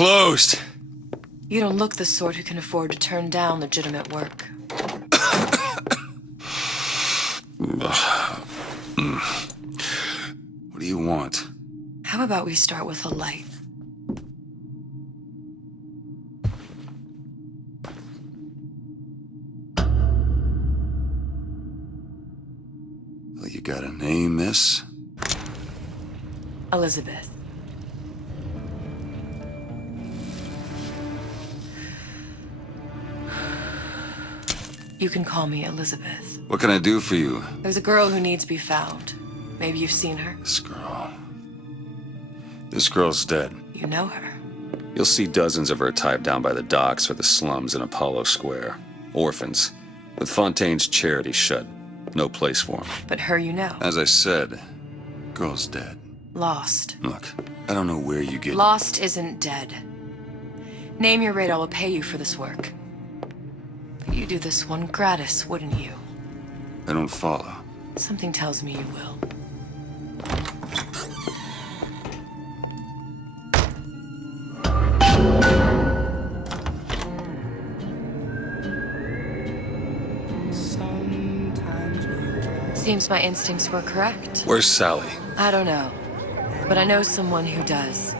closed. You don't look the sort who can afford to turn down legitimate work. What do you want? How about we start with a light? Well, you got a name, miss? Elizabeth. You can call me Elizabeth. What can I do for you? There's a girl who needs to be found. Maybe you've seen her. This girl. This girl's dead. You know her. You'll see dozens of her type down by the docks or the slums in Apollo Square. Orphans. With Fontaine's charity shut. No place for them. But her you know. As I said, girl's dead. Lost. Look, I don't know where you get... Lost isn't dead. Name your rate, I will pay you for this work. But you do this one gratis, wouldn't you? I don't follow. Something tells me you will. Seems my instincts were correct. Where's Sally? I don't know, but I know someone who does.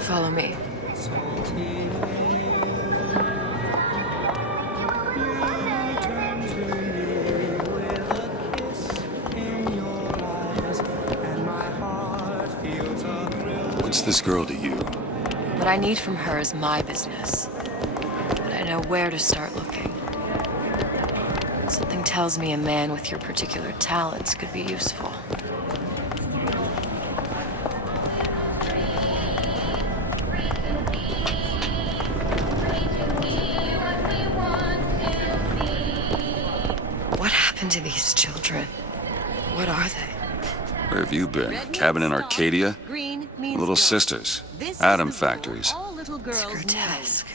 Follow me. What's this girl to you? What I need from her is my business, but I know where to start looking. Something tells me a man with your particular talents could be useful. What happened to these children? What are they? Where have you been? Cabin in Arcadia? Little sisters. Atom factories. It's grotesque.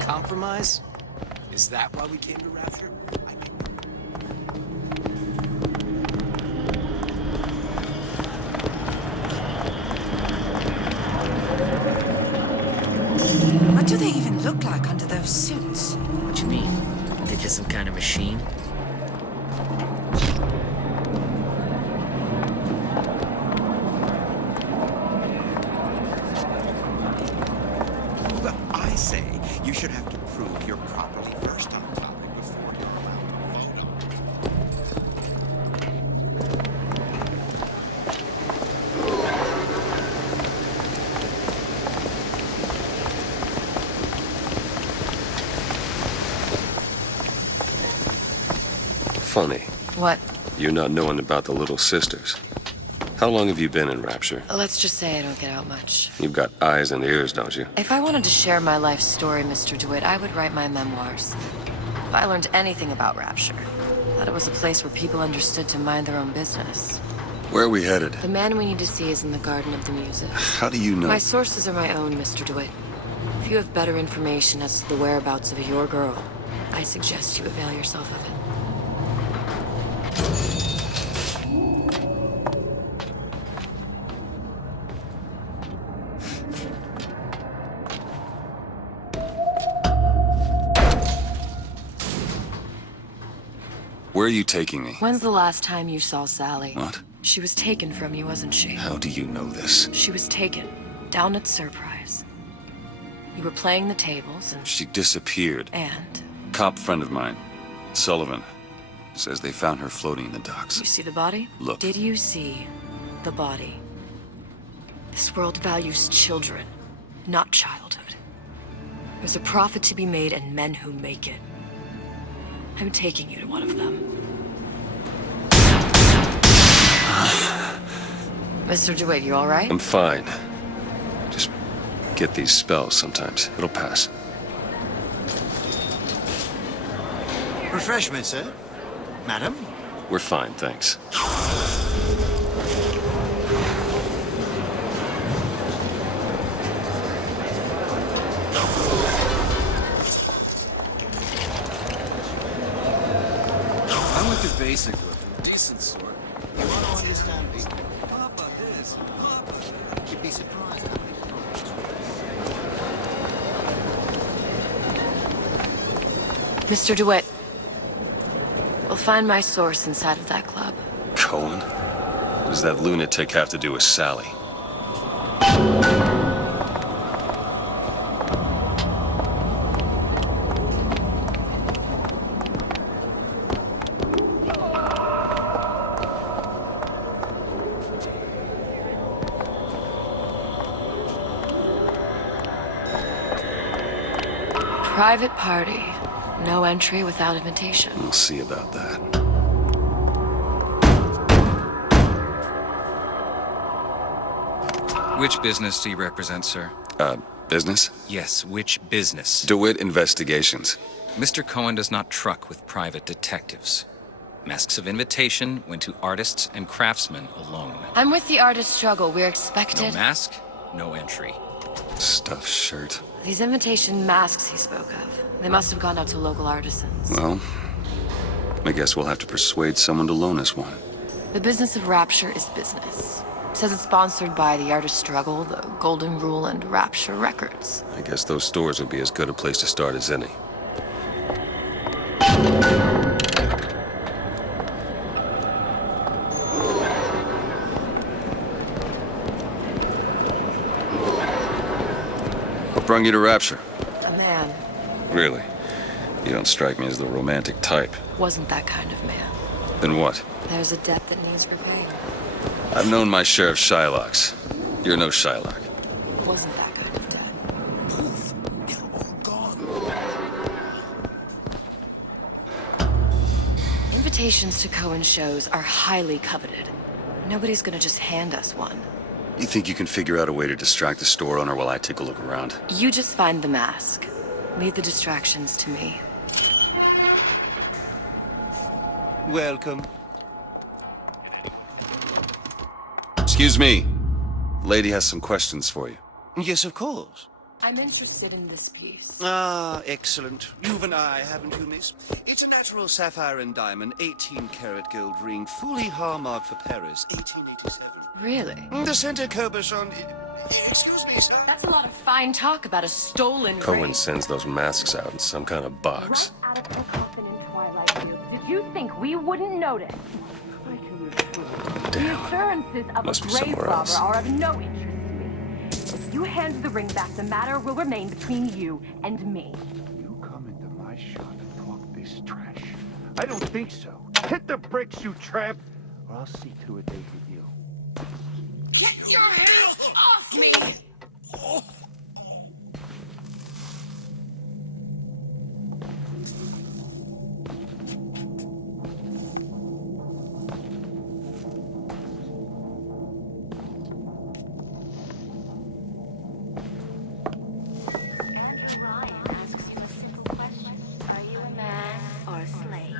Compromise? Is that why we came to Rapture? What do they even look like under those suits? What you mean? They just some kind of machine? Well, I say you should have to prove you're properly versed on the topic before you're allowed to vote Funny. What? You not knowing about the little sisters. How long have you been in Rapture? Let's just say I don't get out much. You've got eyes and ears, don't you? If I wanted to share my life story, Mr. DeWitt, I would write my memoirs. If I learned anything about Rapture, I thought it was a place where people understood to mind their own business. Where are we headed? The man we need to see is in the Garden of the Music. How do you know? My sources are my own, Mr. DeWitt. If you have better information as to the whereabouts of your girl, I suggest you avail yourself of it. Where are you taking me? When's the last time you saw Sally? What? She was taken from you, wasn't she? How do you know this? She was taken, down at Surprise. You were playing the tables and... She disappeared. And? Cop friend of mine, Sullivan, says they found her floating in the docks. You see the body? Look. Did you see the body? This world values children, not childhood. There's a profit to be made and men who make it. I'm taking you to one of them. Mr. DeWitt, you all right? I'm fine. Just get these spells sometimes. It'll pass. Refreshment, sir? Madam? We're fine, thanks. I went through basic with Decent sort. You want to understand me? Papa this, Papa that. You'd be surprised how many Mr. DeWitt, we'll find my source inside of that club. Cohen? What does that lunatic have to do with Sally? Private party. No entry without invitation. We'll see about that. Which business do you represent, sir? Business? Yes, which business? DeWitt Investigations. Mr. Cohen does not truck with private detectives. Masks of invitation went to artists and craftsmen alone. I'm with the artist struggle. We're No expected. mask, no entry. Stuffed shirt. These invitation masks he spoke of. They must have gone out to local artisans. Well, I guess we'll have to persuade someone to loan us one. The business of Rapture is business. Says it's sponsored by the Artist Struggle, the Golden Rule, and Rapture Records. I guess those stores would be as good a place to start as any. What brung you to Rapture? A man Really? You don't strike me as the romantic type. wasn't that kind of man. Then what? There's a debt that needs repaying. I've known my share of Shylocks. You're no Shylock. Wasn't that kind of debt. Poof! They're all gone. Invitations to Cohen shows are highly coveted. Nobody's gonna just hand us one. You think you can figure out a way to distract the store owner while I take a look around? You just find the mask. Leave the distractions to me. Welcome. Excuse me. Lady has some questions for you. Yes, of course. I'm interested in this piece. Ah, excellent. You've an eye, haven't you, miss? It's a natural sapphire and diamond, 18-karat gold ring, fully hallmarked for Paris, 1887. Really? The center cabochon... Excuse me, sir. That's a lot of fine talk about a stolen Cohen ring. sends those masks out in some kind of box. Out of the coffin in Twilight Fields. Did you think we wouldn't notice? The Damn. assurances of Must a be grave somewhere robber else. are of no interest to me. If you hand the ring back, the matter will remain between you and me. You come into my shop and talk this trash. I don't think so. Hit the bricks, you tramp, or I'll see to it they hit you. Get your hands off me! Andrew Ryan asks you a simple question. Are you a man or a slave?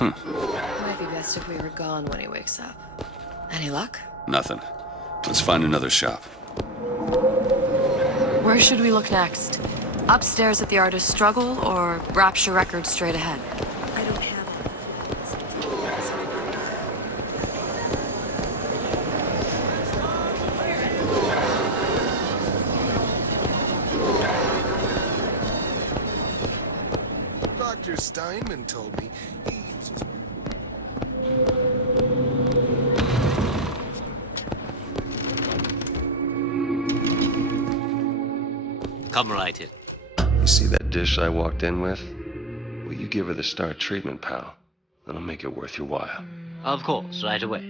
Might be best if we were gone when he wakes up. Any luck? Nothing. Let's find another shop. Where should we look next? Upstairs at the Artist Struggle or Rapture Records straight ahead? I don't have Dr. Steinman told me he uses... come right in. You see that dish I walked in with? Well, you give her the star treatment, pal. That'll make it worth your while. Of course, right away.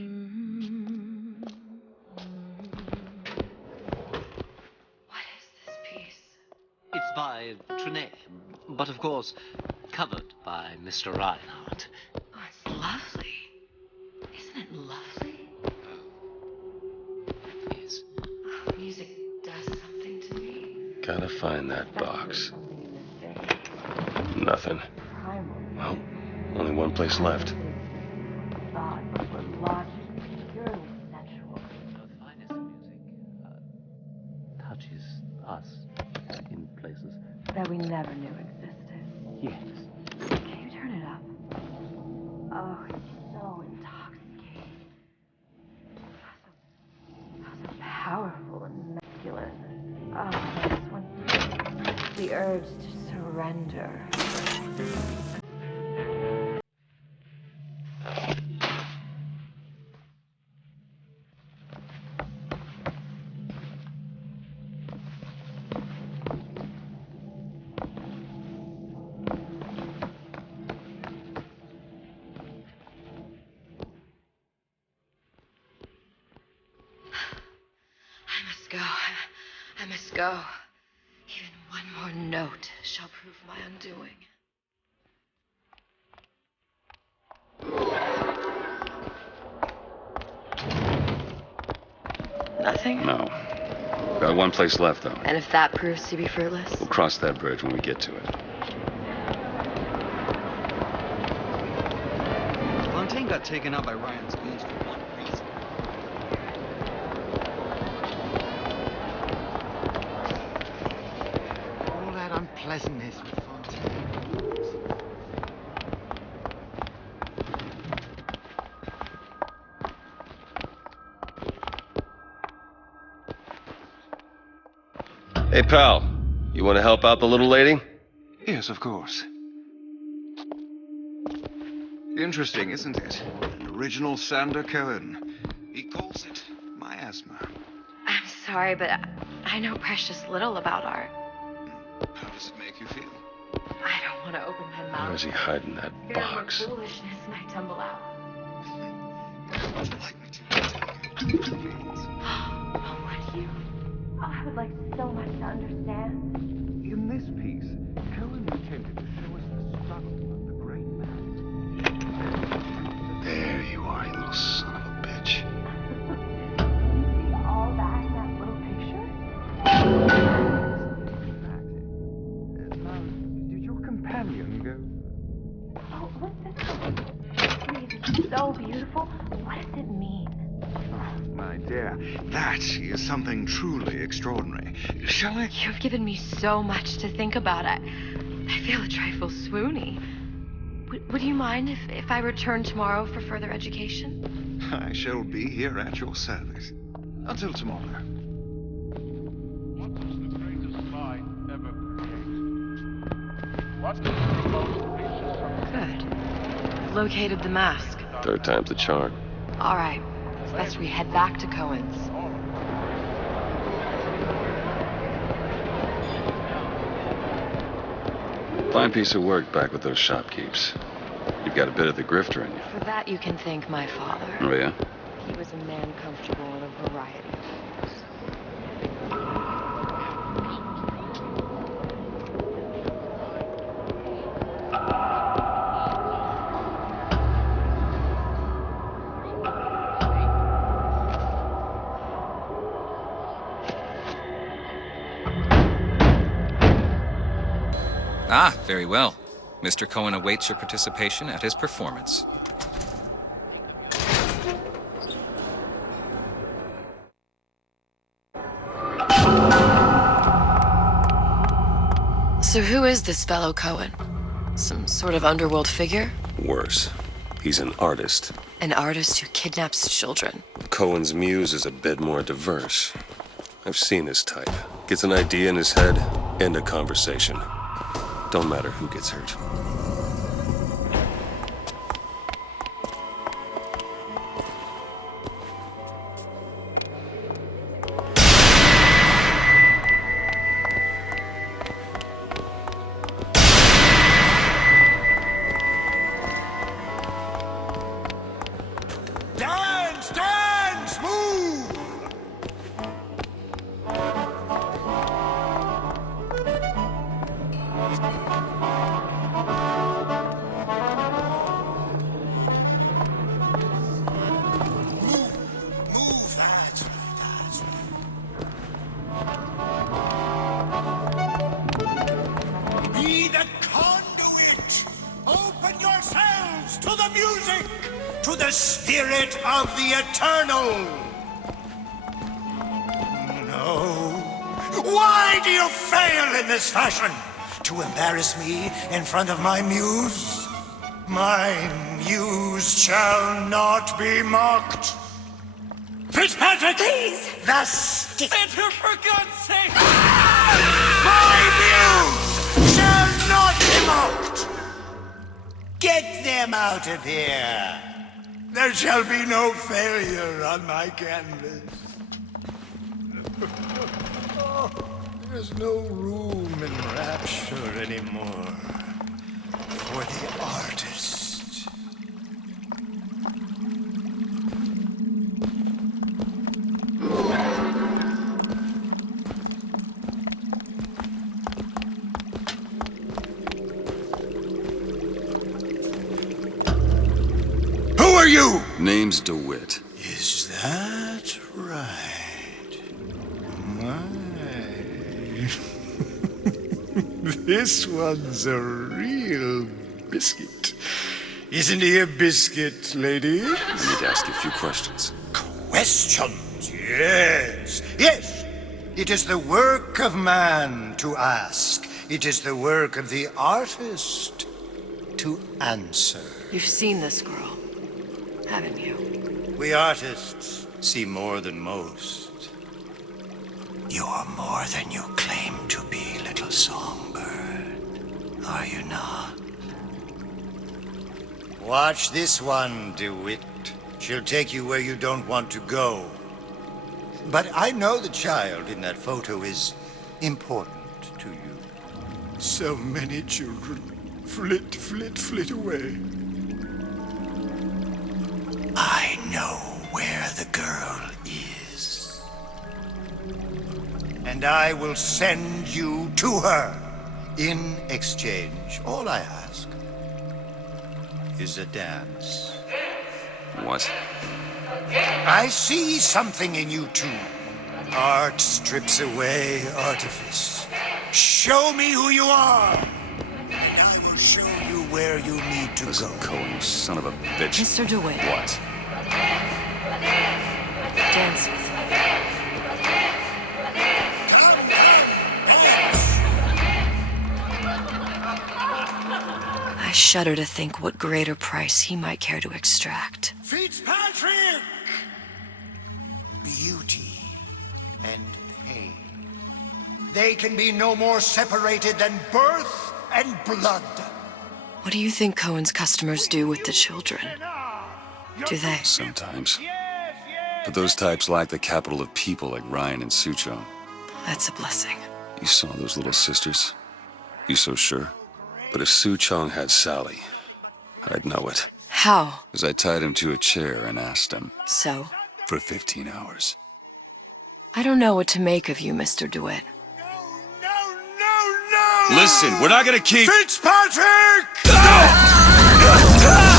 What is this piece? It's by Trenet, but of course, covered by Mr. Reinhardt. Oh, it's lovely. Isn't it lovely? It is. Oh, music does something to me. Gotta find that box. Nothing. Well, only one place left. The finest music touches us in places that we never knew existed. Yes. Can you turn it up? Oh, it's so intoxicating. So powerful and masculine. Oh, this one. The urge to surrender. I must go. Even one more note shall prove my undoing. Nothing? No. Got one place left, though. And if that proves to be fruitless? We'll cross that bridge when we get to it. Fontaine got taken out by Ryan's goons for one reason. All that unpleasantness with Fontaine. Hey, pal. You want to help out the little lady? Yes, of course. Interesting, isn't it? An original Sander Cohen. He calls it miasma. I'm sorry, but I know precious little about art. How does it make you feel? I don't want to open my mouth. Where is he hiding that Fear box? my foolishness might tumble out. Would you like me to tell you? Please. Oh, would you? Oh, I would like so much to understand. In this piece, Cohen intended to show us the struggle of the great man. There you are, you little son of a bitch. You see all that in that little picture? Now, did your companion go? Oh, what's this? Please, it's so beautiful. What does it mean? My dear, that is something truly extraordinary. Shall I? You've given me so much to think about. I feel a trifle swoony. Would you mind if I return tomorrow for further education? I shall be here at your service. Until tomorrow. What was the greatest lie ever created? What is the most vicious of Good. I've located the mask. Third time's the charm. All right. It's best we head back to Cohen's. Fine piece of work back with those shopkeeps. You've got a bit of the grifter in you. For that, you can thank my father. Oh, yeah? He was a man comfortable in a variety of things. Ah, very well. Mr. Cohen awaits your participation at his performance. So who is this fellow Cohen? Some sort of underworld figure? Worse. He's an artist. An artist who kidnaps children. Cohen's muse is a bit more diverse. I've seen his type. Gets an idea in his head, end a conversation. Don't matter who gets hurt. of the Eternal! No. Why do you fail in this fashion? To embarrass me in front of my muse? My muse shall not be mocked. Fitzpatrick! Please! The stick! Enter, for God's sake! My muse shall not be mocked! Get them out of here! There shall be no failure on my canvas. There's no room in Rapture anymore for the artist. Who are you? Name's DeWitt. Is that right? My. This one's a real biscuit. Isn't he a biscuit, lady? I need to ask you a few questions. Questions? Yes. Yes. It is the work of man to ask. It is the work of the artist to answer. You've seen this girl, haven't you? We artists see more than most. You're more than you claim to be, little songbird. Are you not? Watch this one, DeWitt. She'll take you where you don't want to go. But I know the child in that photo is important to you. So many children flit, flit, flit away. I know where the girl is. And I will send you to her. In exchange, all I ask is a dance. What? I see something in you two. Art strips away artifice. Show me who you are, and I will show you where you need to Listen, go. Cohen, you son of a bitch. Mr. DeWitt. What? Dance with me. I shudder to think what greater price he might care to extract. Fitzpatrick! Beauty and pain. They can be no more separated than birth and blood. What do you think Cohen's customers do with the children? Do they? Sometimes. But those types lack the capital of people like Ryan and Suchong. That's a blessing. You saw those little sisters? You so sure? But if Suchong had Sally, I'd know it. How? Because I tied him to a chair and asked him. So? For 15 hours. I don't know what to make of you, Mr. DeWitt. Listen, we're not gonna keep... Fitzpatrick! No!